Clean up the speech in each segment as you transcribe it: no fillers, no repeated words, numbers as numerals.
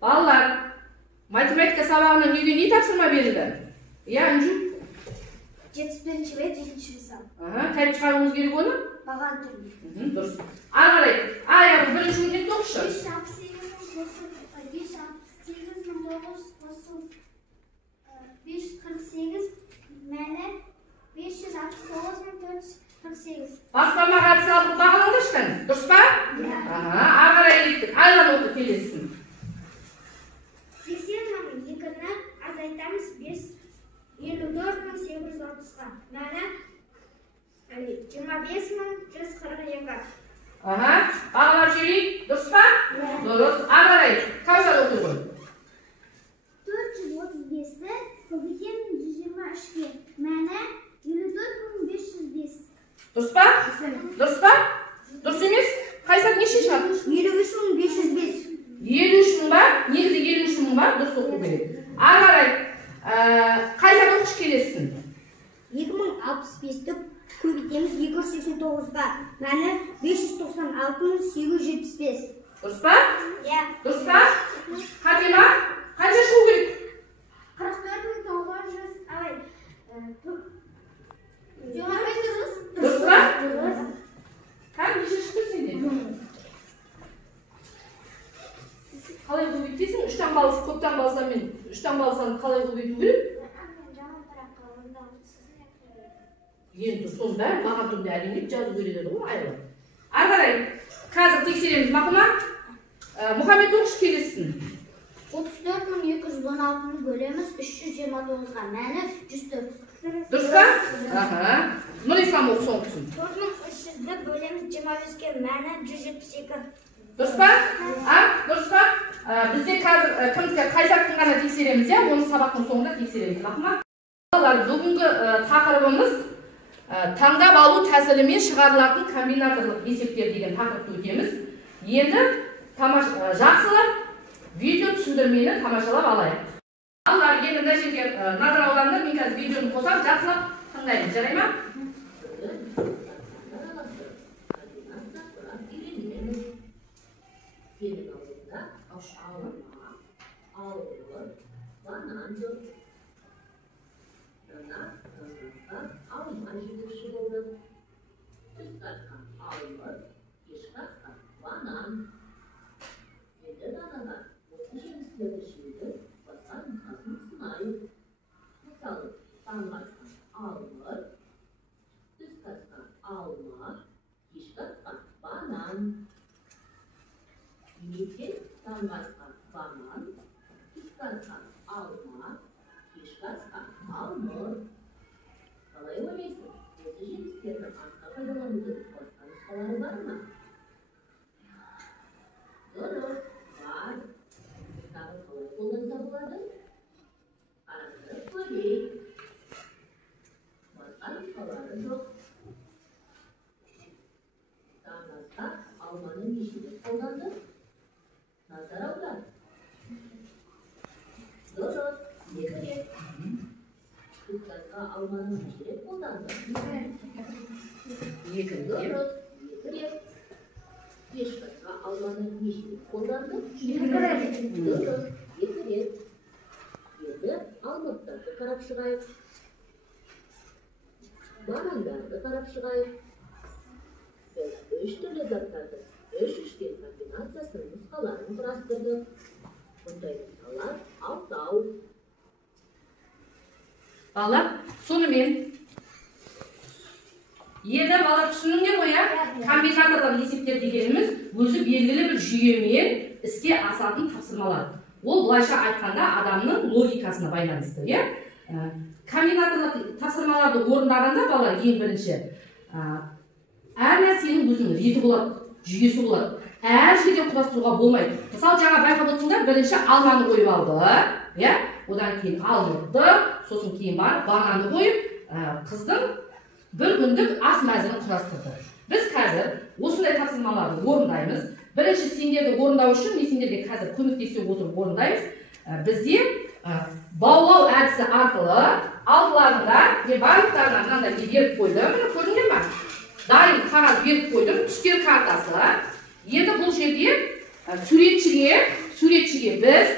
Балалар, математика сабағынан үйге не тапсырма берілді? Иә, Үнжу? 71-ші бет 7-ші мысал. Тәйіп шығаруымыз керек оны? Баған түрінде. Дұрыс. Ары қарай, аяғы бірінші өрнек тоқшы. 548 мәні 569.448. Баспама қатысы алып бағаланды шыққан. Дұрыс па? Ары қарай кеттік. Айлан оты келесін. 80.000-ні азайтамыз 54.830-ға. Мәні 25.142. Бағалап жүйрейік. Дұрыс па? Дұрыс. Ары қарай. Каусар оты ғой. 435-ті көбейтемін 123-ке. Мәні 54.505. Дұрыс па? Дұрыс па? Дұрыс емес? Қайсат неше шығар? 53.505. 53 ба? Негізі 53 ба? Дұрыс оқу керек. Ары қарай. Қайсат оқыш келесін? 2065-ті көбейтеміз 289-ға. Мәні 596.875. Дұрыс па? Иә. Дұрыс па? Қатема? Қанша шығу керек? 44.900. Алай. Дұрыс па? Кәм неше шықты сенде? Қалай көбейтесің? 3-тан балысы, көптен балыса мен 3-тан балысаны қалай көбейту керек? Енді соның бәрі маған түрінде әлемдеп жазу керек еді ғой, айла. Ары қарай, қазір тексереміз мақыма. Мұхаммед оқыш келесін. 34.216-ны бөлеміз 329-ға. Мәні 104. Дұрыс па? Нұрислам оқы соңғысын. 4300-ді бөлеміз 25-ке. Мәні 172. Дұрыс па? Дұрыс па? Бізде қазір қайсаттың ғана тексереміз, оны сабақтың соңында тексереміз. Мақыма. Бүгінгі тақырыбымыз таңдап алу тәсілімен шығарылатын комбинаторлық есептер деген тақырыпты өтеміз. Енді жақсылап видео түсіндірмені тамашалап алайық. Балалар, енді мына жерге назар аударыңдар, мен қазір видеоны қосам, жақсылап тыңдаймыз, жарай ма? Қалай ойлайсың? Осы жемістерді асқа пайдаланудың басқа нұсқалары бар ма? Дұрыс, бар. Тағы қалай қолданса болады? Қарастырып көрейік. Басқа нұсқалары жоқ. Таңдасқа алманы нешеде қолданды? Назар аудар. Дұрыс, екі рет. Тұтқасқа алманы нешеде қолданды? Екі рет. Ешқасқа алманы нешеде қолданды? Дұрыс, екі рет. Енді алмұрттарды қарап шығайық. Банандарды қарап шығайық. Біз үш түрлі заттарды үш үшген комбинациясының нұсқаларын құрастырдық. Бұндай нұсқалар алтау. Балалар, сонымен енді балалар түсініңдер ғой, комбинаторлық есептер дегеніміз өзі белгілі бір жүйемен іске асатын тапсырмалар. Ол былайша айтқанда адамның логикасына байланысты. Комбинаторлық тапсырмаларды орындағанда балалар ең бірінші әр нәрсенің өзінің реті болады, жүйесі болады. Әр жерден құрастыруға болмайды. Мысалы, жаңа байқап отырсыңдар, бірінші алманы қойып алды, одан кейін алмұртты, сосын кейін барып бананды қойып, қыздың бір күндік ас мәзірін құрастырды. Біз қазір осындай тапсырмаларды орындаймыз. Бірінші сендерді орындау үшін мен сендерге қазір көмектесе отырып орындаймыз. Бізде баулау әдісі арқылы алдыларында мен барлықтарына мынандай беріп қойдым. Міне көрдіңдер ме? Дайын қағаз беріп қойдым, түстер картасы. Енді бұл жерде суретшіге суретшіге біз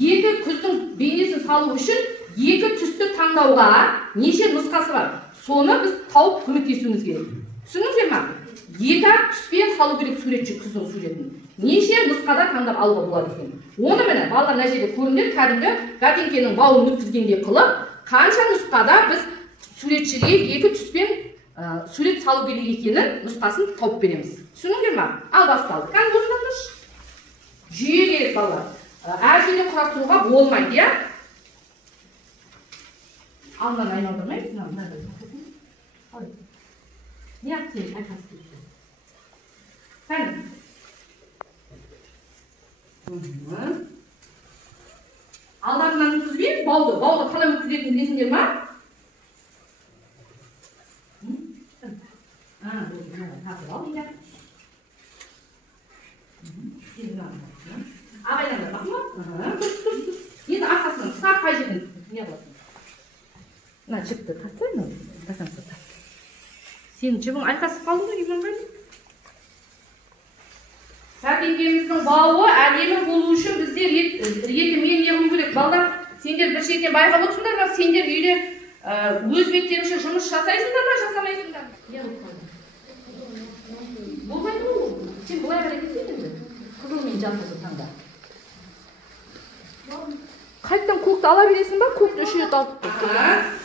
екі күздің бейнесін салу үшін екі түсті таңдауға неше нұсқасы бар. Соны біз тауып көмектесуіміз керек. Түсіндіңіздер ме? Екі түспен салу керек суретші күздің суретін. Неше нұсқада таңдап алуға болады екен. Оны міне балалар мына жерде көріңдер, кәдімгі картинкенің бауын өткізгендей қылып, қанша нұсқада біз суретшіге екі түспен сурет салу керек екенін нұсқасын тауып береміз. Түсіндіңіздер ме? Ал басталды. Кәдімгі орындаңыз. Жүйе керек балалар. Әр жерде құрастыруға болмайды, иә? Алдынан айналдырмайсыз. Не yaptın? Sen. Aldarından ötküzmeyiz, baldı. Baldı kalem ötküzетін bilesіңдер ма? Taqып ал, енді. Абайдан бақма. Енді арқасынан сақ қай жерден не аласың? Мына жіпті тастайын, тастаңыз. Сенің жібің айқасып қалды ғой, ебен қайда? Сәкенгеміздің бауы әдемі болу үшін бізде реті мен неғым керек. Балдар, сендер бір шетінен байқап отырсыңдар ма? Сендер үйде өз беттеріңше жұмыс жасайсыңдар ма, жасамайсыңдар? Болмайды ол. Сен бұлай қарай кетсең енді. Қызылмен жатырды таңда. Қайттан көкті ала бересің ба? Көкті үш рет алып тұр.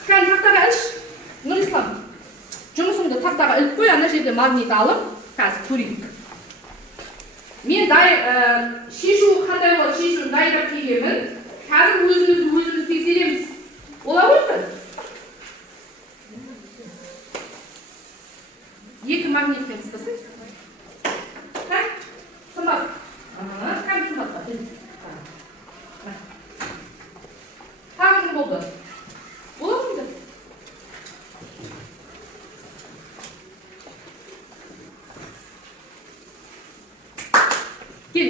Кән тақтаға іш. Нұрислам. Жұмысыңды тақтаға іліп қой, ана жерде магнит алып, қазір көрейік. Мен шешу қандай болады, шешу дайындап келемін. Қазір өзіміз тексереміз. Ола қойды? Екі магнитпен ұстасың. Кән? Сымбат. Кән сымбат ба? Тағын болды. Ола қойды? Кел,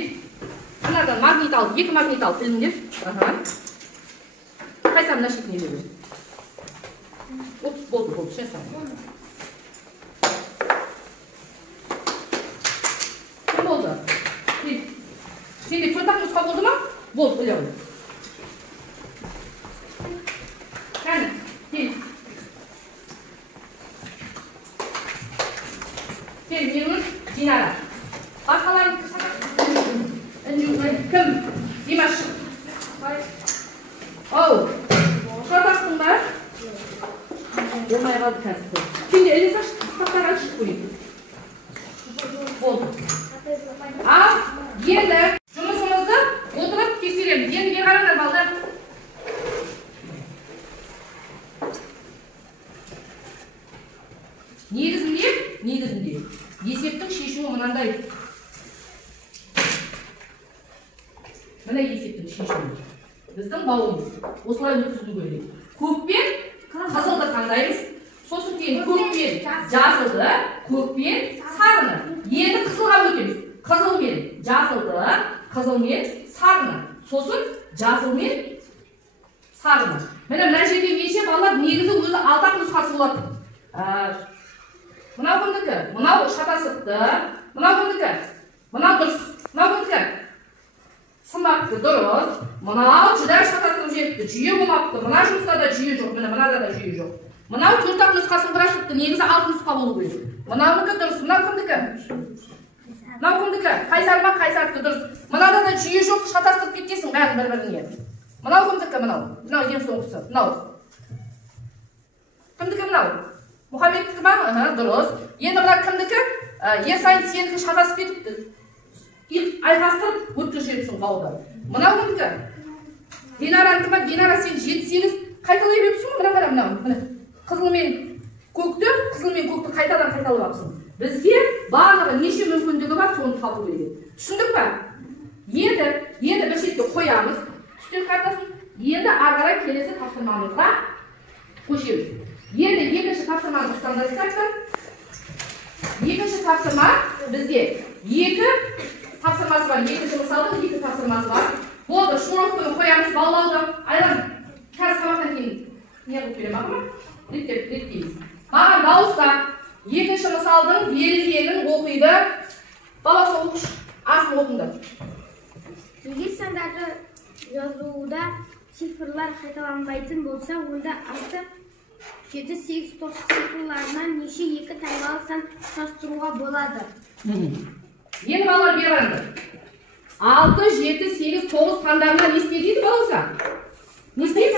анадан магнит алып, екі магнит алып іліңдер. Қайсам мына шетіне беру. Болды, шайсам. Кім болды? Кел. Сенде чотақ нұсқа болды ма? Болды, ілі ой. Кәні, кел. Кел, менің Динара. Басқаларын кім? Димаш. Оу, шатастың ба? Болмай қалды қазір. Сенде ілі саш, қыстақтарға шығып көрейін. Болды. Ал, енді жұмысымызды отырып тексереміз. Енді бер қараңдар балдар. Негізінде есептің шешуі мынандай. Мына есептің шешуі. Біздің бауымыз осылай өткізілу керек. Көкпен қызылды таңдаймыз. Сосын кейін көкпен жасылды, көкпен сарыны. Енді қызылға өтеміз. Қызылмен жасылды, қызылмен сарыны. Сосын жасылмен сарыны. Міне мына жерде менше балалар негізі өзі алтақ нұсқасы болады. Мынау кімдікі? Мынау шатасыпты. Мынау кімдікі? Мынау дұрыс. Мынау кімдікі? Сымбатты, дұрыс. Мынау жүдә шатасып жетті. Жүйе болмапты. Мына жұмыста да жүйе жоқ. Мынада да жүйе жоқ. Мынау төртақ нұсқасын құрашыпты. Негізі алты нұсқа болу керек. Мынауныкі дұрыс. Мынау кімдікі? Мынау кімдікі? Қайсар ма? Қайсардікі дұрыс. Мынада да жүйе жоқ. Шатастырып кеткесің бәрін бір-біріне. Мынау кімдікі? Мынау ең соңғысы. Мынау. Кімдікі мынау? Мұхаммедтікі ма? Дұрыс. Енді мына кімдікі? Ерсайын сенікі шатасып кетіпті. Айқастырып өткізіп жіберіпсің бауырдан. Мынау кімдікі? Динаранікі ма? Динара сен 7-8 қайталай беріпсің ғой? Мына мынау. Қызылмен көкті қайтадан қайталапсың. Бізге барлығы неше мүмкіндігі бар, соны табу керек. Түсіндік па? Енді бір шетке қоямыз. Түстер картасын. Енді ары қарай келесі тапсырмамызға көшеміз. Енді екінші тапсырманы ұстаңдар кітаптан. Екінші тапсырма бізде екі тапсырмасы бар. Екінші мысалдың екі тапсырмасы бар. Болды, шнуровканы қоямыз, балалауды. Айлан, қазір сабақтан кейін не қылып берем ма? Реттейміз. Маған дауыста екінші мысалдың берілгенін оқиды. Баласы оқыш, асын оқыңдар. Егер сандарды жазууда цифрлар қайталанбайтын болса, онда асты 7, 8, 9 цифрларынан неше екі таңбалы сан құрастыруға болады? Енді балалар бері қараңдар. 6, 7, 8, 9 сандарынан не істейді балалар? Не істейді?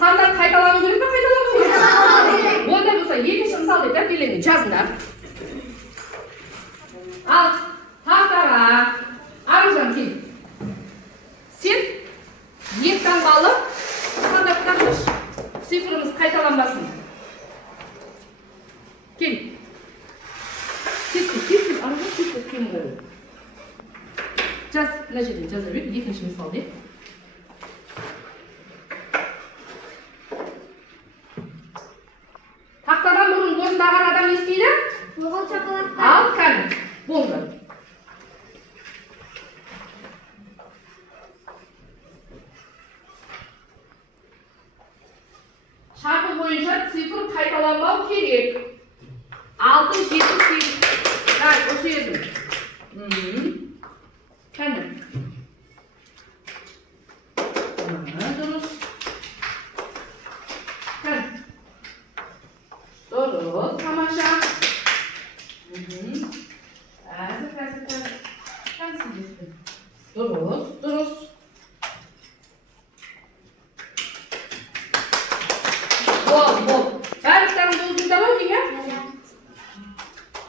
Сандар қайталану керек пе, қайталану керек? Онда болса, екінші мысал деп тәртелеңдер, жазыңдар. Ал тақтаға Аружан кел. Сен екі таңбалы сандар кітапыш, цифрымыз қайталанбасын. Кел. Кел, Аружан кел, кел ғой. Жаз, мына жерден жаза бер, екінші мысал деп. Тақтадан бұрын орындаған адам не істейді? Оғыл шапалаққа. Ал кәні, болды. Шарты бойынша цифр қайталанбау керек. 6, 7, 8. Дәл, осы едім. Кәні. Дұрыс. Кәні. Дұрыс, тамаша. Дұрыс. Бол. Бәріміздің өзіңді бар дейм,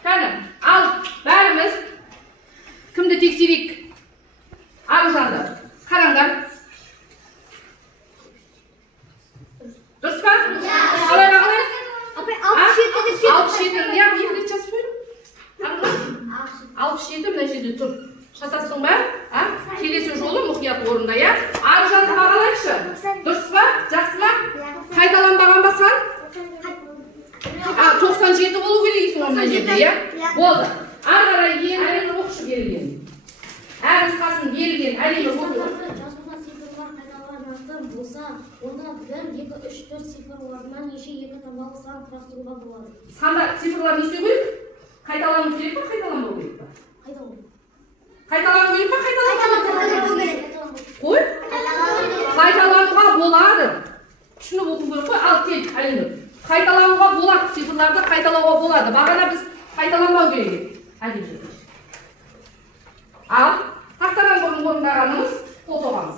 Кәні, ал бәріміз кімді тексерейік? Аружанды. Қараңдар. Дұрыс па? Қалай бағалай? 67, не ақ екі рет жазып қойдым? 67 мына жерде тұр. Шатастың ба? Келесі жолы мұқият орында, я? Аружанды бағалайықшы. Дұрыс па? Жақсы ма? Қайталанбаған ба сан? 97 болу керек екен мына жерде, я? Болды. Ары қарай енді оқышы берілген. Әр нұсқасын берілген әлемі болды. Жазуға цифрлар қайталанатын болса, онда 1, 2, 3, 4 цифр орнынан неше екі таңбалы сан құрастыруға болады? Санда цифрлар не істеу керек? Қайталану керек па, қайталанбау керек па? Қайталану керек па, қайталанбау керек? Қой? Қайталануға болады. Түсініп оқу керек қой. Ал кел, Әлинұр. Қайталануға болады, цифрларды қайталауға болады. Бағана біз қайталанбау керек. Әлі жүрміз. Ал тақтадан бұрын орындағанымыз қол соғамыз.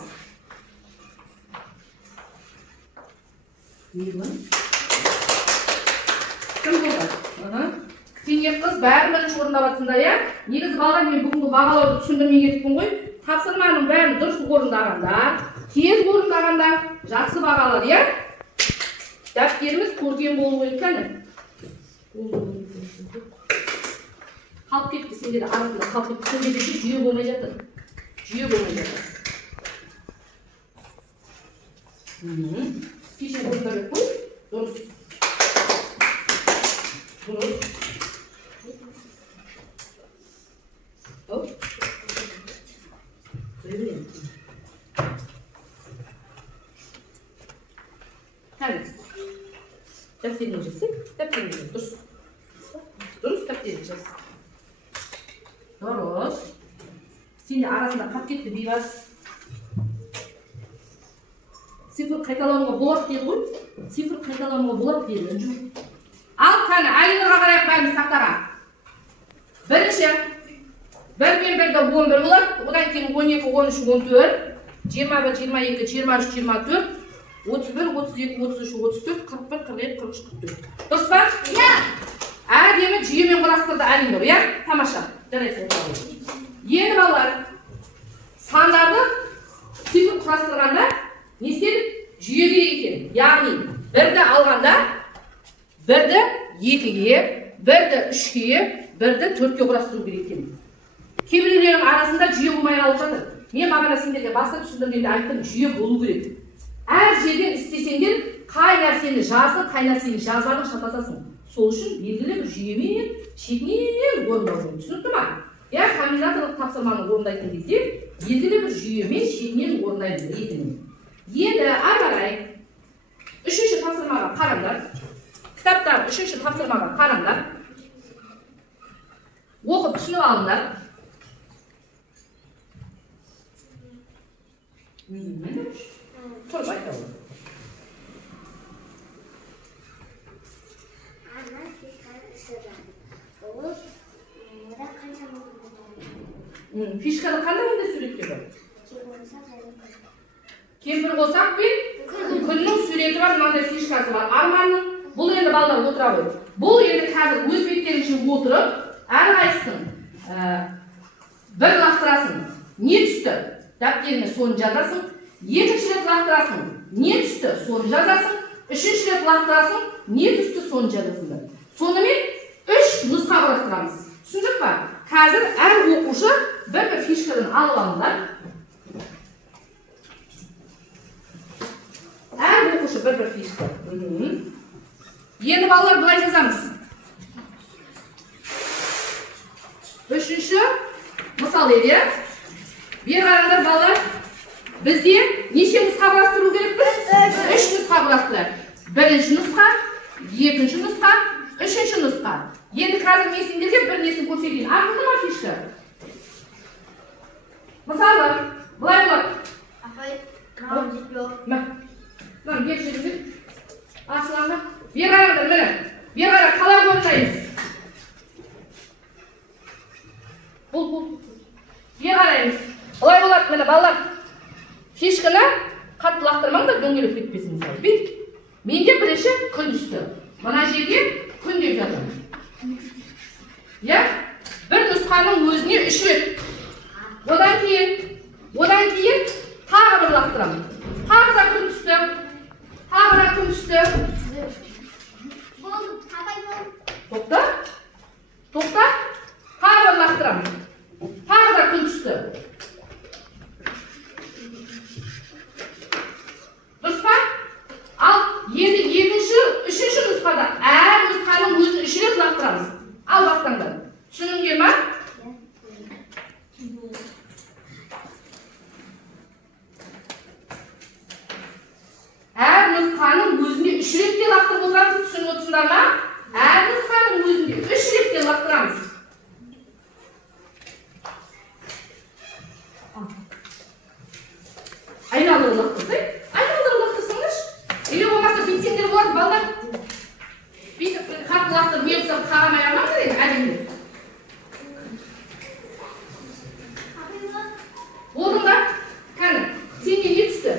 Кім болды? Сен екі қыз бәрін бірінші орындап жатсыңдар, я? Негізі балалар, мен бүгінгі бағалауды түсіндірмей кетіппін ғой. Тапсырманың бәрін дұрыс орындағандар, тез орындағандар, жақсы бағалар, я? Дәптеріміз көрген болу керек, кәні? Қалып кетті, сендерді арасында қалып кетті. Сендерде жүйе болмай жатыр. Жүйе болмай жатыр. Кеше орындап қой. Дұрыс. Дұрыс. Кәні. Дәптеріне жазсай, дәптеріне жаз. Дұрыс. Дұрыс, дәптеріне жаз. Дұрыс. Сенде арасында қалып кетті, бейбас. Цифр қайталануға болады деді ғой. Цифр қайталануға болады деді. Ал қаны, Әлинұрға қарайық бәріміз тақтаға. Бірінші. 1 мен 1-ді 11 болады. Одан кейін 12, 13, 14. 21, 22, 23, 24. 31, 32, 33, 34, 41, 47, 43, 44. Дұрыс па? Әдемі жүйемен құрастырды Әлинұр, я? Тамаша. Жарайсың. Енді балалар, сандарды цифр құрастырғанда не істедік? Жүйе керек екен. Яғни, 1-ді алғанда 1-ді 2-ге, 1-ді 3-ге, 1-ді 4-ге құрастыру керек екен. Кейбіреулердің арасында жүйе болмай қалып жатыр. Мен бағана сендерге баста түсіндіргенде айттым, жүйе болу керек. Әр жерден істесеңдер, қай нәрсені жазып, қай нәрсені жазбадың шатасасың. Сол үшін белгілі бір жүйемен, шетінен орындау керек. Түсінікті ма? Я комбинаторлық тапсырманы орындайтын кезде, белгілі бір жүйемен, шетінен орындайды етінен. Енді ары қарай 3-ші тапсырмаға қараңдар. Кітаптар 3-ші тапсырмаға қараңдар. Оқып түсініп алыңдар. Тұрып айта ол. Фишканы қандай ондай суретке бар? Кемпір қосақ пен күннің суреті бар, мынандай фишкасы бар. Арманның, бұл енді балдар отыра ғой. Бұл енді қазір өз беттерінше отырып, әрқайсысын бір лақтырасың. Не түсті? Дәптеріне соны жазасың. Екінші рет лақтырасың. Не түсті? Соны жазасың. Үшінші рет лақтырасың. Не түсті? Соны жазасың. Сонымен 3 нұсқа құрастырамыз. Түсіндік па? Қазір әр оқушы бір фишкадан алып алыңдар. Әр оқушы бір фишка. Енді балалар былай жазамыз. Үшінші мысал еді. Бер қараңдар балалар. Бізде неше нұсқа құрастыру керекпіз? 3 нұсқа құрастырайық. Бірінші нұсқа, екінші нұсқа, үшінші нұсқа. Енді қазір мен сендерге бір несін көрсетейін. Артылды ма фишка? Мысалы, былай болады. Апай, маған жетпей. Мына бер жеріңдер. Ашылаңдар. Бер қараңдар, міне. Бер қара, қалай орындаймыз? Бұл. Бер қараймыз. Былай болады, міне балалар. Фишканы қатты лақтырмаңдар, дөңгелеп кетпесін мысалы. Бүйтіп. Менде бірінші күн түсті. Мына жерге күн деп жатыр. Я бір нұсқаның өзіне 3 рет. Одан кейін тағы бір лақтырамын. Тағы да күн түсті. Тағы да күн түсті. Тоқта. Тағы бір лақтырамын. Тағы да күн түсті. Дұрыс па? Ал енді екінші, үшінші нұсқада әр нұсқаның өзін 3 рет лақтырамыз. Ал бастаңдар. Түсініңдер ма? Әр нұсқаның өзіне 3 ретте лақтырып отырамыз. Түсініп отырсыңдар ма? Әр нұсқаның өзіне 3 ретте лақтырамыз. Айналдырып лақтырсай. Айналдырып лақтырсаңдаршы. Или болмаса бетсеңдер болады, балдар. Бүйтіп қатты лақтырып не болса қағамай қалмаңдар енді әдемі. Болдың ба? Кәні, сенде не түсті?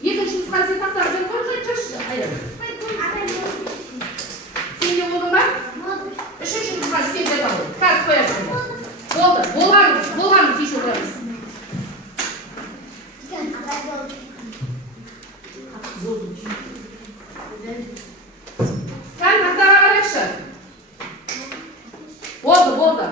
Екінші нұсқаны сен тақтап жүріп қой, шашшы. Сенде болдың ба? Үшінші нұсқаны сен жаза ғой. Қазір қоясың. Болды. Болғанын кеш отырамыз. Кән тақтаға қарайықшы. Болды.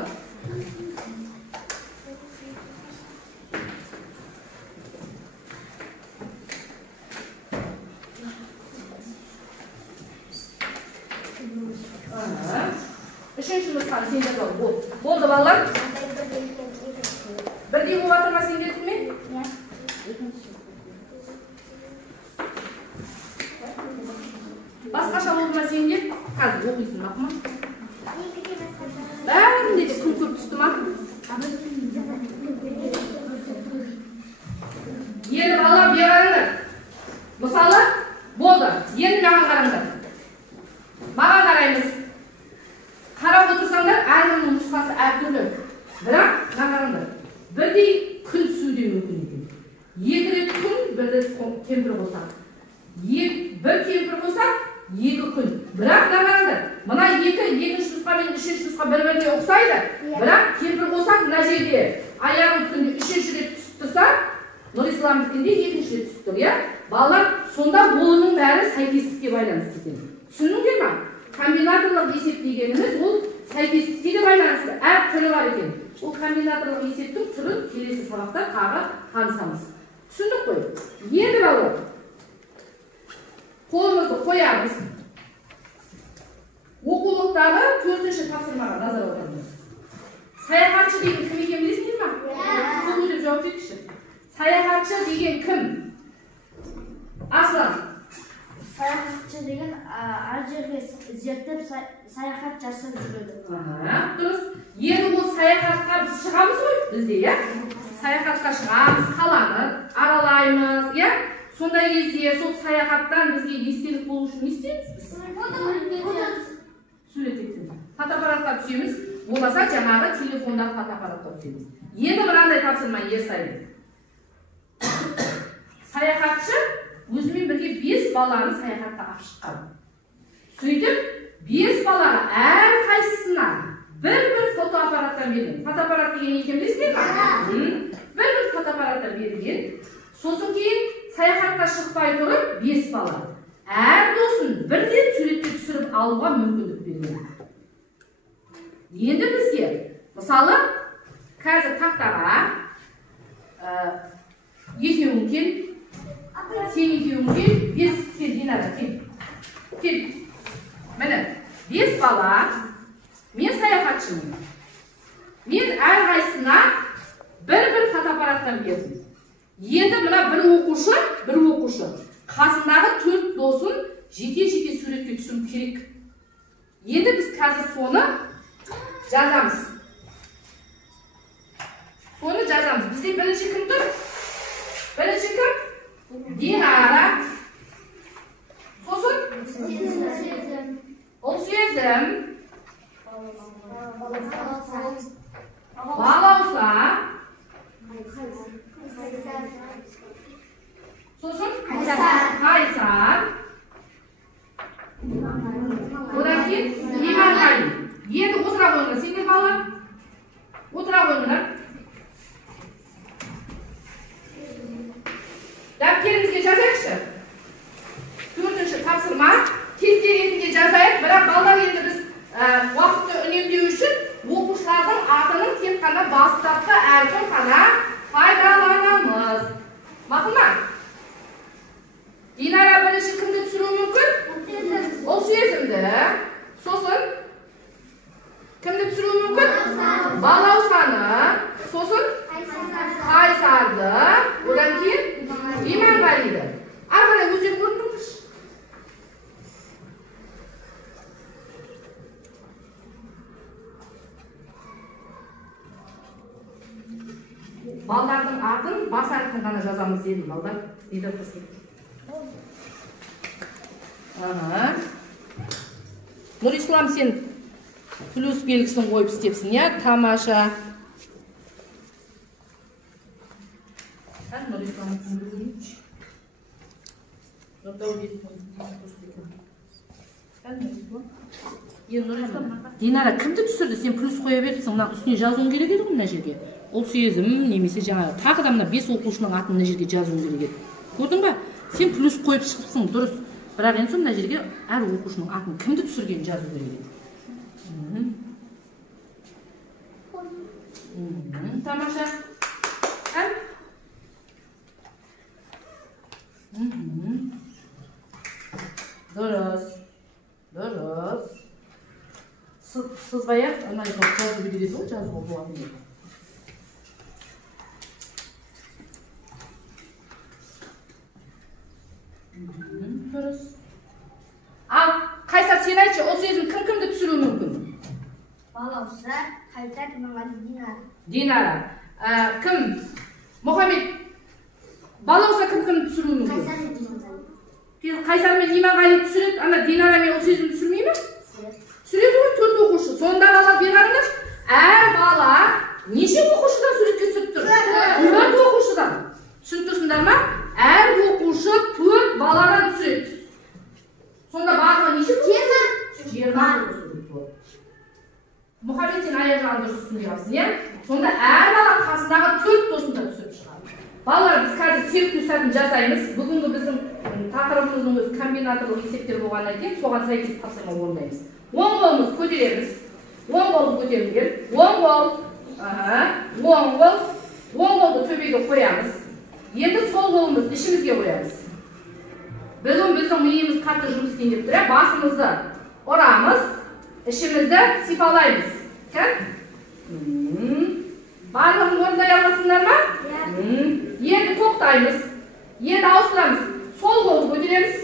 Үшінші нұсқаны сен жаза ғой. Болды балалар. Бірдей болып жатыр ма сендердің ме? Басқаша болды ма сендер? Қазір оқисың бақма. Бәрінде де күн көп түсті ма? Енді балалар бер қараңдар. Мысалы, болды. Енді маған қараңдар. Маған қараймыз. Қарап отырсаңдар, әрбірінің нұсқасы әртүрлі. Бірақ, қараңдар. Бірдей күн түсуде мүмкін екен. 2 рет күн, 1 рет кемпір қосақ. Бір кемпір қосақ, 2 күн. Бірақ, қараңдар. Мына екінші нұсқа мен үшінші нұсқа бір-біріне ұқсайды. Бірақ, кемпір қосақ, мына жерде аяғын күнде 3-ші рет түсіп тұрса, Нұрислам біткенде 2-ші рет түсіп тұр, иә? Балалар, сонда оның бәрі сәйкестікке байланысты екен. Түсіндіңдер ме? Комбинаторлық есеп дегеніміз ол сәйкестікке де байланысты. Әр түрі бар екен. Ол комбинаторлық есептің түрін келесі сабақта тағы танысамыз. Түсіндік қой? Енді балалар, қолымызды қоямыз. Оқулықтағы 4-ші тапсырмаға назар аударыңыз. Саяхатшы деген кім екен білесіңдер ме? Сол деп жауап беріңізші. Саяхатшы деген кім? Аслан. Саяхатшы деген әр жерге зерттеп саяхат жасап жүреді. Дұрыс. Енді ол саяхатқа біз шығамыз ғой бізде, иә? саяхатқа шығамыз, қаланы аралаймыз, иә? Сондай кезде сол саяхаттан бізге естелік болу үшін не істейміз біз? Сурет етеміз. Фотоаппаратқа түсеміз, болмаса жаңағы телефондағы фотоаппаратқа түсеміз. Енді мынандай тапсырма естаймын. Саяхатшы өзімен бірге 5 баланы саяхатқа алып шыққан. Сөйтіп, 5 балаға әрқайсысына бір фотоаппараттан берген. Фотоаппарат деген екен білесіздер ме? Бір фотоаппараттан берген. Сосын кейін саяхатқа шықпай тұрып 5 бала әр досын бірден суретке түсіріп алуға мүмкіндік берген. Енді бізге, мысалы, қазір тақтаға екеуің кел, сен екеуің кел, 5 кел, Динара, кел. Кел. Міне, 5 бала, мен саяхатшымын. Мен әрқайсысына бір фотоаппараттан бердім. Енді мына бір оқушы қасындағы 4 досын жеке-жеке суретке түсіру керек. Енді біз қазір соны жазамыз. Бізде бірінші кім тұр? Бірінші кім? Динара. Сосын? Ұлсезім. Балауса. Сосын? Қайсар. Одан кейін Иманғали. Енді отыра қойыңдар, сендер балалар. Отыра қойыңдар. Дәптеріңізге жазайықшы. 4-ші тапсырма. Кесте ретінде жазайық, бірақ балалар енді біз уақытты үнемдеу үшін оқушылардың атының тек қана бастапқы әрпін ғана пайдаланамыз. Мақұл ма? Динара бірінші кімді түсіруі мүмкін? Ұлсезімді. Сосын кімді түсіруі мүмкін? Балаусаны. Сосын Қайсарды. Одан кейін Иманғалиді. Ары қарай өздері көрдіңіздерші. Балдардың атын бас әрпін ғана жазамыз дедім, балдар. Дейді тұрсын. Нұрислам, сен плюс белгісін қойып істепсің, я? Тамаша. Динара, кімді түсірді? Сен плюс қоя беріпсің, мына үстіне жазуың керек еді ғой мына жерге. Ұлсезім, немесе жаңа тағы да мына 5 оқушының атын мына жерге жазуың керек еді. Көрдің ба? Сен плюс қойып шығыпсың, дұрыс. Бірақ енді мына жерге әр оқушының атын кімді түсіргенін жазу керек еді. Тамаша. Дұрыс. Сызбай-ақ, жазу береді ғой, жазуға болады. Дұрыс. Ал, Қайсар, сен айтшы, Ұлсезім кім-кімді түсіруі мүмкін? Балауса, Қайсар, Иманғали, Динара. Динара. Кім? Мұхаммед. Балауса кім-кімді түсіруі мүмкін? Қайсар мен Иманғали түсіреді, ана Динара мен Ұлсезім түсірмей ме? Түсіреді ғой, 4 оқушы. Сонда бала берғаныңдар, әр бала неше оқушыдан суретке түсіріп тұр? 4 оқушыдан. Түсініп тұрсыңдар ма? Әр оқушы 4 баладан түсіреді. Сонда барлығы неше? 20 оқушы. Мұхаммед, сен аяқ жағын дұрыс түсініп алсың, иә? Сонда әр бала қасындағы 4 досында түсіріп шығады. Балалар, біз қазір серіктеу сәтін жасаймыз. Бүгінгі біздің тақырыбымыздың өзі комбинаторлық есептер болғаннан кейін соған сәйкес тапсырма орындаймыз. Оң қолымыз көтереміз. Оң қолды көтеріңдер. Оң қолды төбеге қоямыз. Енді сол қолымызды ішімізге қоямыз. Біздің миымыз қатты жұмыс істейін деп тұр. Басымызды ұрамыз, ішімізді сипалаймыз. Барлығын орындай аласыңдар ма? Енді тоқтаймыз. Енді ауыстырамыз. Сол қолды көтереміз.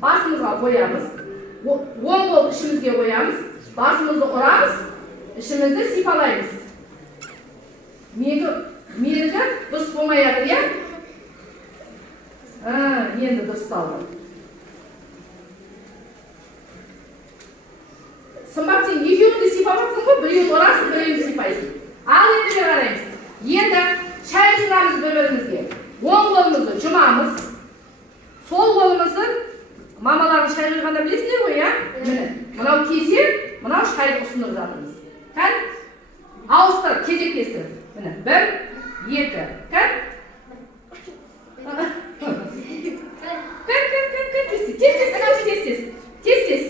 Басымызға қоямыз. Оң қолды ішімізге қоямыз. Басымызды ұрамыз, ішімізді сипалаймыз. Meniki dұрыс болмай жатыр, иә? Енді дұрысталды. Сымбат, сен екеуіңді сипамақсың ғой, біреуін ұрасың, біреуін сипайсың. Ал енді бері қараймыз. Енді шай жинамыз бір-бірімізге. Оң қолымызды жұмамыз. Сол қолымызды мамалардың шай құйғанда білесіңдер ғой, иә? Міне, мынау кесе, мынау шайды ұсынып жатырмыз. Кән? Ауыстыр, кезектестір. Міне, 1, 2. Кән? Тез.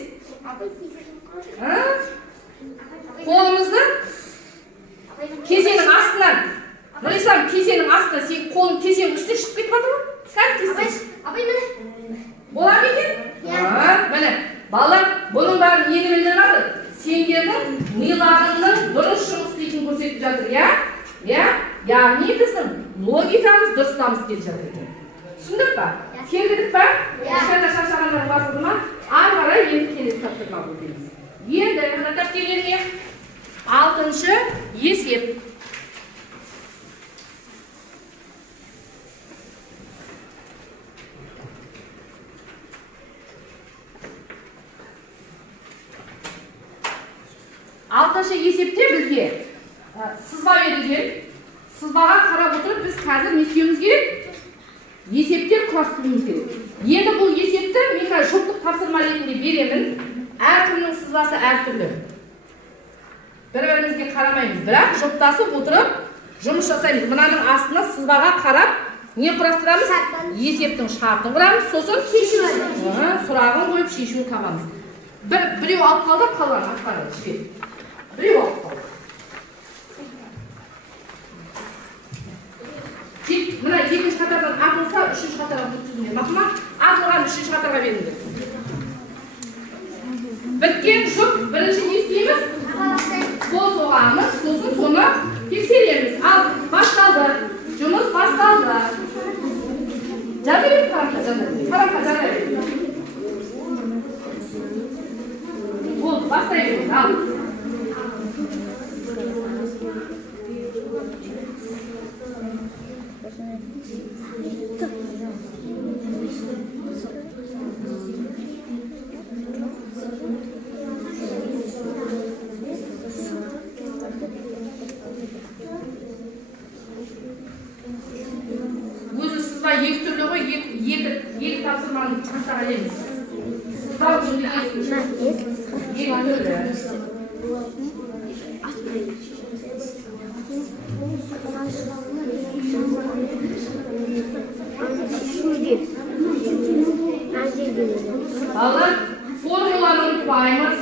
Қолымызды кесенің астынан, Нұрислам, кесенің астынан, сен қолың кесенің үстіне шығып кетіп жатыр ғой? Сәл тез. Апай, міне. Бола ма екен? Міне, балалар, бұның бәрін нені білдіріп жатыр? Сендердің миларыңның дұрыс жұмыс істейтінін көрсетіп жатыр, иә? Яғни біздің логикамыз дұрыстамыз келіп жатыр екен. Түсіндік па? Келдік па? Кішкентай шаршағандар басылды ма? Ары қарай енді келесі тапсырмаға өтеміз. Енді мына дәптерге 6-шы есеп. Алтыншы есепте бізге сызба берілген. Сызбаға қарап отырып біз қазір не істеуіміз керек? Есептер құрастыруымыз керек. Енді бұл есепті мен қазір жұптық тапсырма ретінде беремін. Әркімнің сызбасы әртүрлі. Бір-бірімізге қарамаймыз, бірақ жұптасып отырып жұмыс жасаймыз. Мынаның астына сызбаға қарап не құрастырамыз? Есептің шартын құрамыз, сосын сұрағын қойып шешуін табамыз. Біреу алып қалды, қалған атқары жібер. Біреу алып қалды. Мына екінші қатардан атылса, үшінші қатарға өткізілмей. Мақұл, атылған үшінші қатарға беріңдер. Біткен жұп, бірінші не істейміз? Қол соғамыз, сосын соны тексереміз. Ал, басталды. Жұмыс басталды. Жаза беріп, қараққа жаза беріп. Болды, бастай беріңіз. Ал. Өзі сызба екі түрлі ғой, екі тапсырманы қақтаға әлеміз. Сызба өзі екі түрлі. Балалар, формуланы ұмытпаймыз.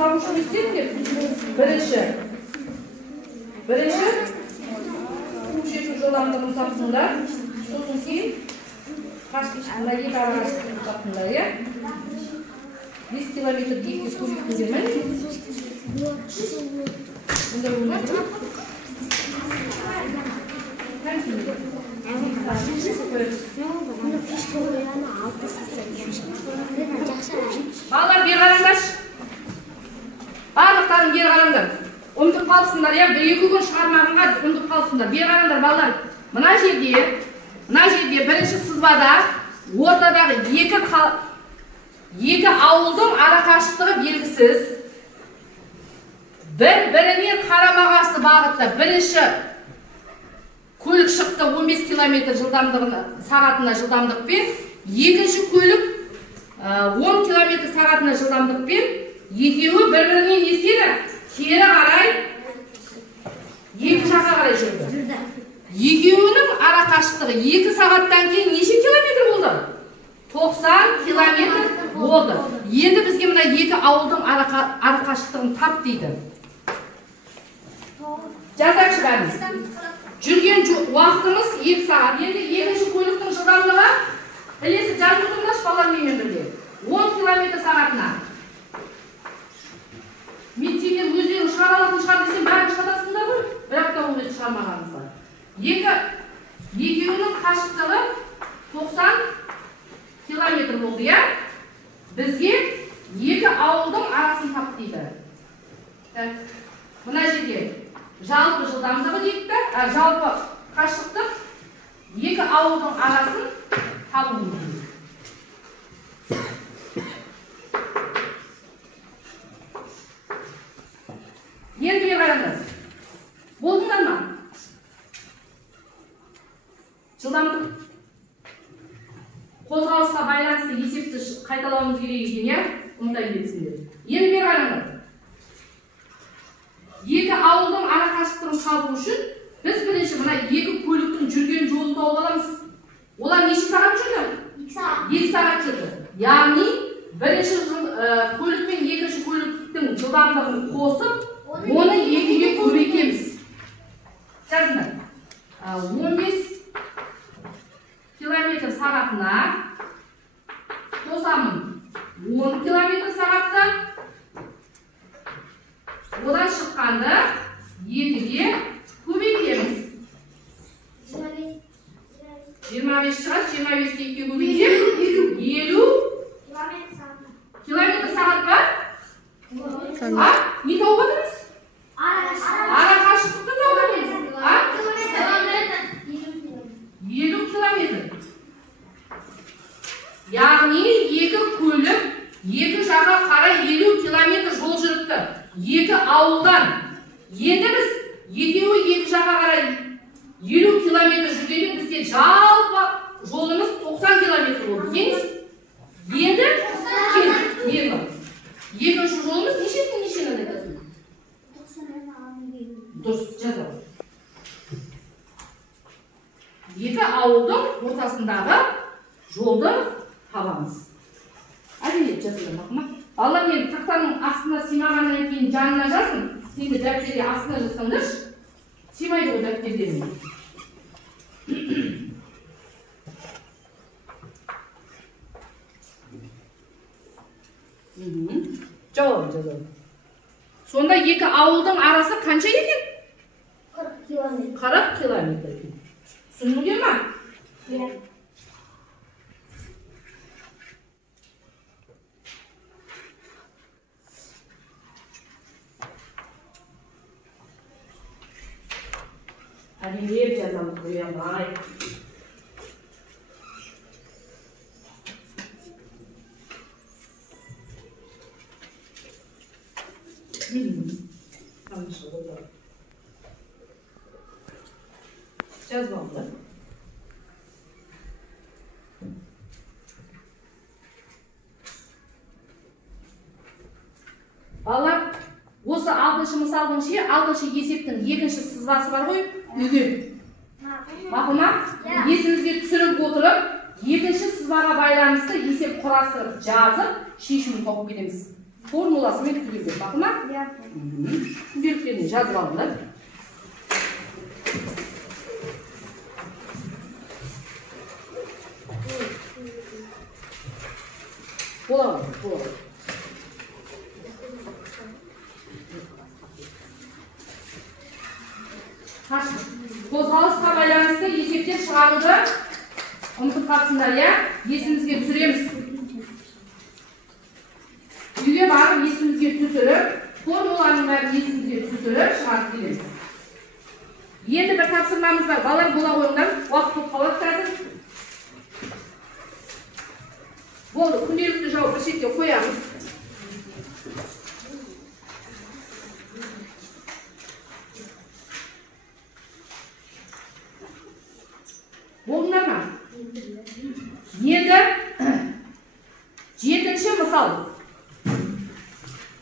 табушы не істейді? Бірінші көшесінің жылдамдығын тапсыңдар, сосын кейін қашықтықта екі ара қашықтықты тапсыңдар, иә? 5 километр екі көліктің бермей. Бұнда болмайды ма? Балалар, бері қараңдаршы. Барлықтарын бері қараңдар. Ұмытып қалыпсыңдар, иә? Бір-екі күн шығармағанға ұмытып қалыпсыңдар. Бері қараңдар, балалар. Мына жерде бірінші сызбада ортадағы екі ауылдың арақашықтығы белгісіз. Бір-біріне қарама-қарсы бағытта бірінші көлік шықты 15 км сағатына жылдамдықпен, екінші көлік 10 км сағатына жылдамдықпен, екеуі бір-біріне не істеді? Кері қарай, екі жаққа қарай жүрді. Екеуінің арақашықтығы 2 сағаттан кейін неше километр болды? 90 километр болды. Енді бізге мына екі ауылдың арақашықтығын тап дейді. Жазайықшы бәріміз. Жүрген уақытымыз 2 сағат. Енді екінші көліктің жылдамдығы ілесі жазып отырыңдаршы балалармен бірге. 10 км сағатына. Мен сендер өздерің шығара алатын шығар десем, бәрін шығарасыңдар ғой. Бірақ та ол шығармағаныңыздар. Екеуінің қашықтығы 90 километр болды, иә? Бізге екі ауылдың арасын тап дейді. Мына жерге жалпы жылдамдығы дейді, жалпы қашықтық екі ауылдың арасын табу дейді. Енді қараңыз. Болдыңдар ма? Жылдамдық қозғалысқа байланысты есепті қайталауымыз керек екен, иә? Ұмытай кетсіңдер. Енді қараңыз. Екі ауылдың арақашықтығын табу үшін біз бірінші мына екі көліктің жүрген жолын тауып аламыз. Олар неше сағат жүрді? 2 сағат жүрді. Яғни бірінші көлік пен екінші көліктің жылдамдығын қосып, оны екіге көбейтеміз. Жазыңдар. 15 км сағатына қосамын 10 км сағатта. Одан шыққанды екіге көбейтеміз. 25 шығады, 25-ке 2-ге көбейтеміз. 50 км сағат ба? Не тауып отырмыз? Арақашықтықты тауып отырмыз. 50 км. Яғни екі көлік екі жаққа қарай 50 км жол жүріпті. Екі ауылдан. Енді біз екеуі екі жаққа қарай 50 км жүргенде бізде жалпы жолымыз 90 км болды. Енді екінші жолымыз нешені айтасың? Дұрыс, жазалым. Екі ауылдың ортасындағы жолды табамыз. Әдемет жазылым, ақыма. Алла мен тақтаның астына симағаннан кейін жанына жазсын. Сенде дәптерде астына жазсаңдаршы. Симайды ғой дәптерден. Жауабын жазalım. Сонда екі ауылдың арасы қанша екен? 40 км. 40 км екен. Түсіндіңдер ма? Иә. Әдемелеп жазамыз, қоямай. Жазбамды. Балалар, осы 6-шы мысалдың ше, 6-шы есептің екінші сызбасы бар ғой, үйген. Мақұл ма? Есімізге түсіріп отырып, екінші сызбаға байланысты есеп құрастырып жазып, шешімін тауып кетеміз. формуласымен түзілген. Бақы ма? Иә. Күнделіктеріне жазып алыңдар. Болады, болады. Қозғалысқа байланысты есептер шығаруды ұмытып қалыпсыңдар, иә? Есімізге түсіреміз. Үйге барып есімізге түсіріп, формуланың бәрін есімізге түсіріп шығарып келеміз. Енді бір тапсырмамыз бар. Балалар бола қойыңдар, уақыт болып қалады қазір. Болды, күнделікті жауып бір шетке қоямыз. Болдыңдар ма? Енді жетінші мысал.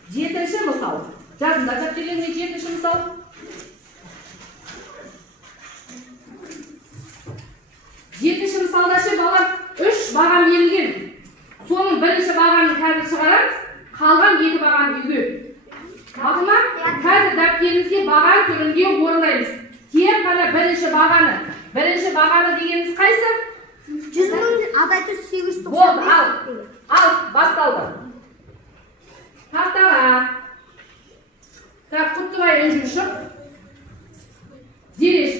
Жетінші мысал. Жазыңдар дәптерлеріңе жетінші мысал. Жетінші мысалда ше балалар 3 бағам берілген. Соның бірінші бағанын қазір шығарамыз, қалған 2 бағаны үйге. Бақы ма? Қазір дәптерімізге баған түрінде орындаймыз. Тек қана бірінші бағаны. Бірінші бағаны дегеніміз қайсы? 100.000 азайту 895. Болды, ал, басталды. Тақтаға. Так, Құттыбай Үнжушық. Зереш.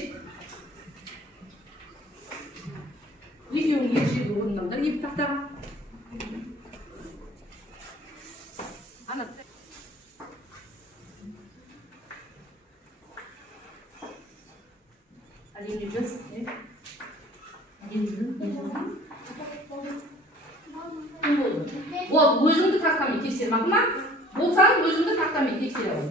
Екеуің екі жерге орындаңдар, екі тақтаға. Ана. Әдемі жүз. Вот, өзіңді тақтамен тексер, бақы ма? Болсаң, өзіңді тақтамен тексер алың.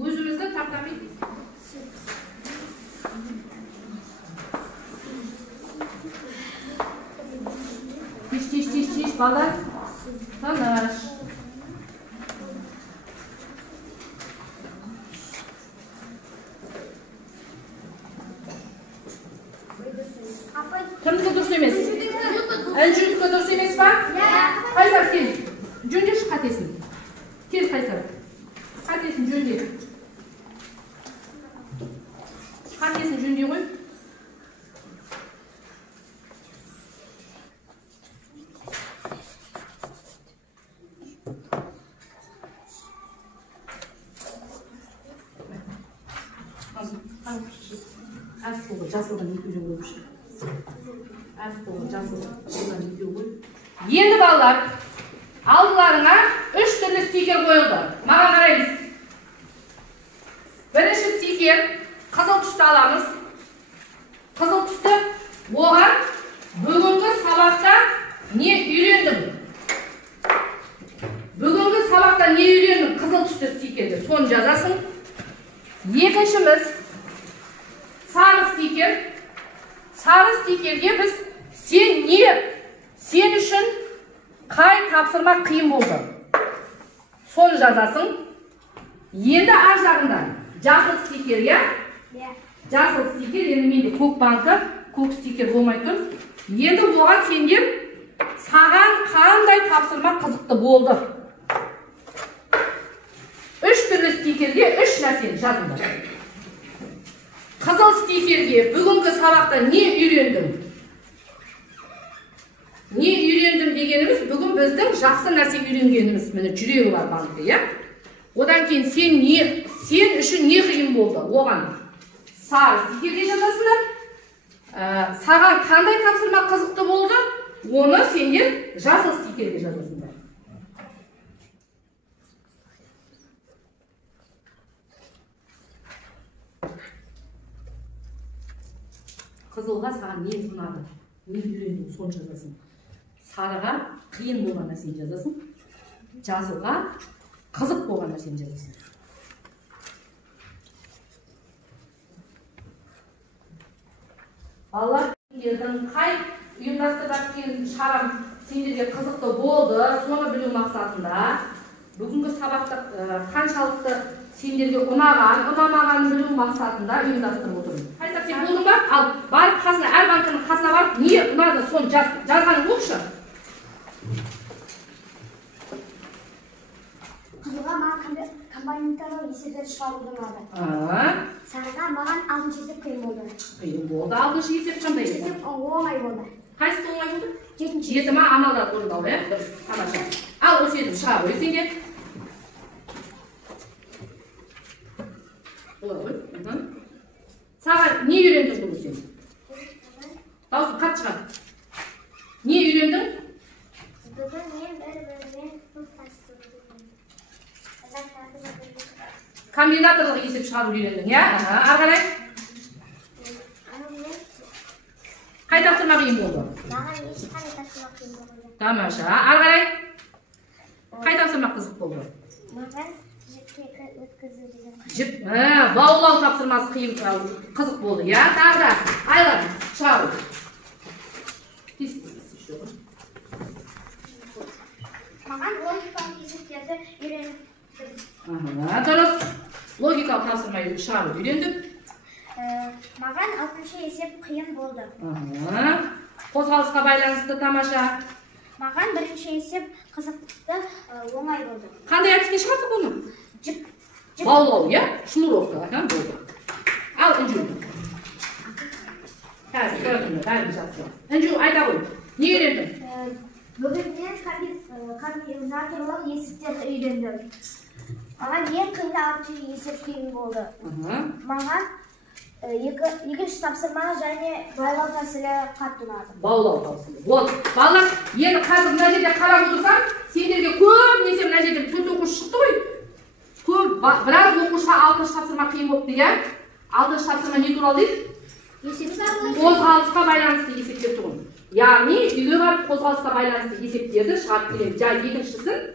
Өзімізді тақтамен теш, бала. Тыныш. Кімдікі дұрыс емес? Әлжүндікі дұрыс емес па? Қайсар сен? Жөнде шық қатесін. Кел Қайсар. Қатесін жөнде. Қатесін жөнде қой. Жасылдан екеуден қойып шық. Жасылдан екеу қой. Енді балалар, алдыларыңа 3 түрлі стикер қойылды. Маған қараймыз. Бірінші стикер қызыл түсті аламыз. Қызыл түсті оған бүгінгі сабақта не үйрендім? Бүгінгі сабақта не үйрендім? Қызыл түсті стикерді. Соны жазасың. Екіншіміз сары стикер. Сары стикерге біз сен үшін қай тапсырма қиын болды? Соны жазасың. Енді ар жағында жасыл стикер, иә? Жасыл стикер, енді менде көк банкі, көк стикер болмай тұр. Енді оған сендер саған қандай тапсырма қызықты болды? 3 түрлі стикерге 3 нәрсені жазыңдар. Қызыл стикерге бүгінгі сабақта не үйрендім? Не үйрендім дегеніміз бүгін біздің жақсы нәрсе үйренгеніміз, міне жүрегі бар банкте, иә? Одан кейін сен үшін не қиын болды? Оған сары стикерге жазасыңдар. Саған қандай тапсырма қызықты болды? Оны сендер жасыл стикерге жазасыңдар. Қызылға саған не ұнады? Не үйрендің? Соны жазасың. Сарыға қиын болған нәрсені жазасың. Жасылға қызық болған нәрсені жазасың. Балалар, қай ұйымдастырып жатқан шарам сендерге қызықты болды, соны білу мақсатында Бүгінгі сабақты қаншалықты сендерге ұнамағанын білу мақсатында ұйымдастырып отырмын. Қайта сен болдың ба? Ал барып қасына, әр банкінің қасына барып, не ұнады соны жазғаның оқшы. Қызылға маған компоненттері есептер шығаруды ұнады. Сарыға маған 6-шы есеп қиын болды. Қиын болды. 6-шы есеп қандай еді? Есеп оңай болды. Қайсысы оңай болды? 7-ші. 7 ма амалдар орындау, иә? Дұрыс. Тамаша. Ал осы етіп шыға қой сенде. Саған не үйрендің бұл сен? Даусын қатты шығар. Не үйрендің? Бүгін мен бір-бірімен топтастырдым. Комбинаторлық есеп шығару үйрендің, иә? Ары қарай? Қай тапсырма қиын болды? Маған ешқандай тапсырма қиын болған. Тамаша. Ары қарай? Қай тапсырма қызық болды? Маған жіпке өткізу деген. Жіп, баулау тапсырмасы қиын қызық болды, иә? Тағы да айлар шығару. Маған логикалық есептерді үйрендім. Дұрыс. Логикалық тапсырма шығару үйрендік. Маған 6-шы есеп қиын болды. Қозғалысқа байланысты тамаша. Маған 1-ші есеп қызықты оңай болды. Қандай әдіске шығардық оны? Жіп. Баулау, иә? Шнуровка болды. Ал Інжу. Қазір көрдіңіз, бәрін жақсы. Інжу, айта ғой. Не үйрендің? Бүгін мен комбинаторлық есептерді үйрендім. Маған ең қиын 6-шы есеп қиын болды. Маған екінші тапсырма және байлау тәсілі қатты ұнады. Баулау тәсілі. Вот, балалар, енді қазір мына жерде қарап отырсам, сендерге көбінесе мына жерде төрт оқушы шықты ғой. Біраз оқушыға 6-шы тапсырма қиын болыпты, иә? 6-шы тапсырма не туралы дейді? Қозғалысқа байланысты есептер тұғын. Яғни, үйге барып қозғалысқа байланысты есептерді шығарып келеміз. Жай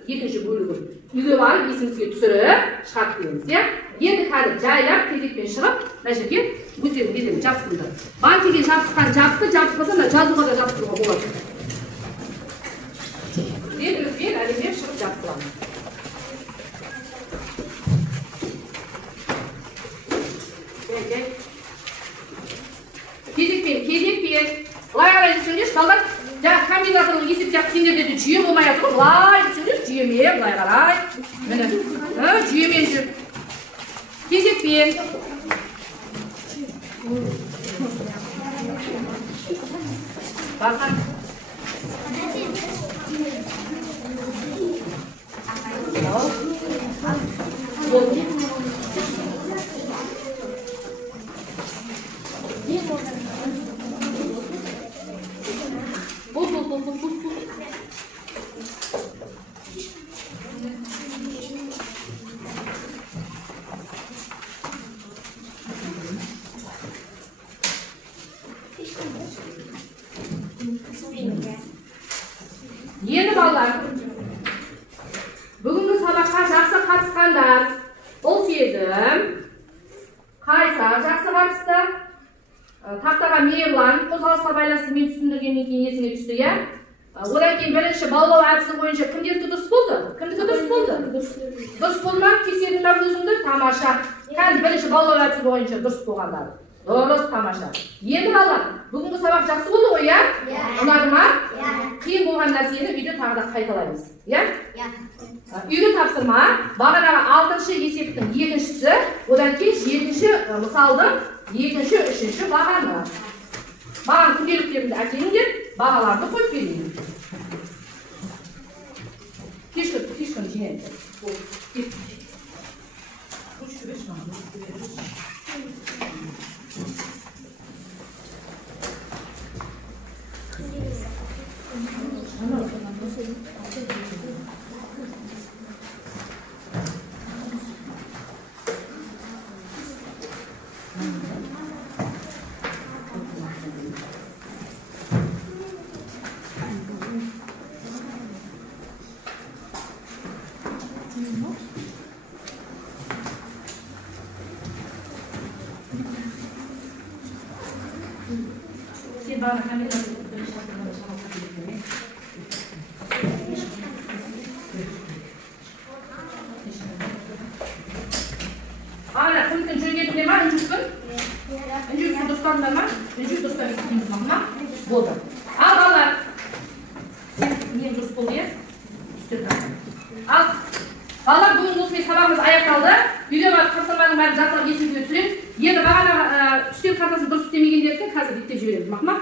екінші бөлігін үйге барып есіңізге түсіріп шығарып келеміз, иә? Енді қазір жайлап кезекпен шығып, мына жерге өздерің неден жабыстырды. Банкіге жабысқан жабысты, жабыспаса мына жазуға да жабыстыруға болады. Өзбек әлемдеп шығып жабыстырамыз. Кезекпен. Былай қарай түсіндеш, балдар. Жаңа комбинаторлық есеп сияқты сендерде де жүйе болмай жатыр ғой. Былай түсіндеш, жүйемен, былай қарай. Міне, жүйемен жүр. Кезекпен. Барқан. Енді балалар, бүгінгі сабаққа жақсы қатысқандар, ол сезім, Қайсар жақсы қатысты, тақтаға Мейірлан, қозғалысқа байланысты мен түсіндіргеннен кейін есіңе түсті, иә? Одан кейін бірінші баулау әдісі бойынша кімдерді дұрыс болды? Кімдікі дұрыс болды? Дұрыс болма, тексердің бе өзіңді? Тамаша. Қазір бірінші баулау әдісі бойынша дұрыс болғандар. Дұрыс, тамаша. Енді балалар, бүгінгі сабақ жақсы болды ғой, иә? Ұнады ма? Қиын болған нәрсені үйде тағы да қайталаймыз, иә? Үйге тапсырма, бағанағы 6-шы есептің 2-шісі, одан кейін 7-ші мысалдың 2-ші, 3-ші бағаны. Маған күнделіктерімді әкеліңдер, бағаларды қойып берейін. Кешкін жинайын. Bana kamera дұрыстадыңдар ма? Жүз дұрыстап есептейміз ма? Болды. Ал балалар. Нең дұрыс болды, иә? Ал балалар, бүгін осымен сабағымыз аяқталды. Үйге барып тапсырманың бәрін жаттап есіңізге түсіреміз. Енді бағана үстел картасын дұрыс істемегендерді қазір биттеп жібереміз. Мақма?